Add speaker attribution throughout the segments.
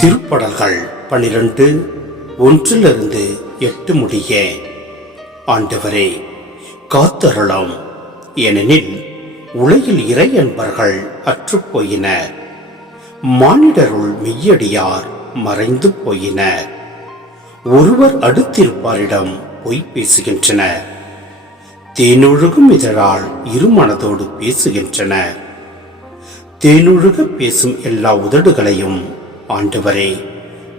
Speaker 1: திருப்படல்கள் பனிரெண்டு ஒன்றிலிருந்து எட்டு முடிய. ஆண்டவரே காத்தருளம். ஏனெனில் உலகில் இறை என்பர்கள் அற்றுப்போயினர். மானிடருள் மெய்யடியார் மறைந்து போயினர் ஒருவர் அடுத்திருப்பாரிடம் பொய் பேசுகின்றனர். தேனொழுகும் இதழால் இருமனதோடு பேசுகின்றனர். தேனொழுக பேசும் எல்லா உதடுகளையும் ஆண்டவரே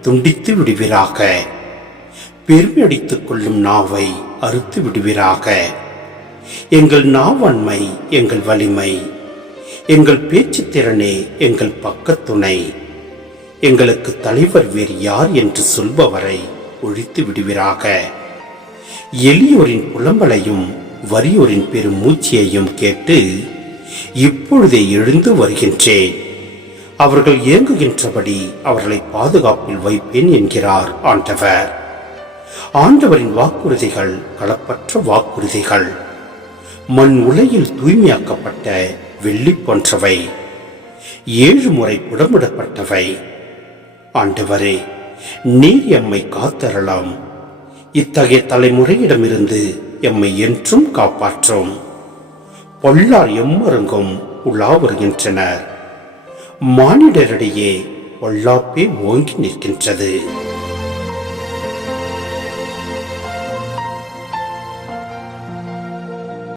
Speaker 1: துண்டித்து விடுவீராக. பெருமையடித்துக் கொள்ளும் நாவை அறுத்து விடுவீராக. எங்கள் நாவன்மை எங்கள் வலிமை எங்கள் பேச்சுத் திறனே எங்கள் பக்கத்துணை. எங்களுக்கு தலைவர் வேறு யார் என்று சொல்பவரை ஒழித்து விடுவீராக. எளியோரின் புலம்பலையும் வறியோரின் பெரும் மூச்சியையும் கேட்டு இப்பொழுதே எழுந்து வருகின்றேன். அவர்கள் இயங்குகின்றபடி அவர்களை பாதுகாப்பில் வைப்பேன் என்கிறார் ஆண்டவர். ஆண்டவரின் வாக்குறுதிகள் களப்பற்ற வாக்குறுதிகள். மண் உலையில் தூய்மையாக்கப்பட்ட வெள்ளி போன்றவை. ஏழு முறை புடமிடப்பட்டவை. ஆண்டவரே நீர் எம்மை காத்தரலாம் இத்தகைய தலைமுறையிடமிருந்து எம்மை என்றும் காப்பாற்றும். பொல்லார் எம்மருங்கும் உலா வருகின்றனர். மானிடரிடையே பொல்லாப்பே ஓங்கி நிற்கின்றது.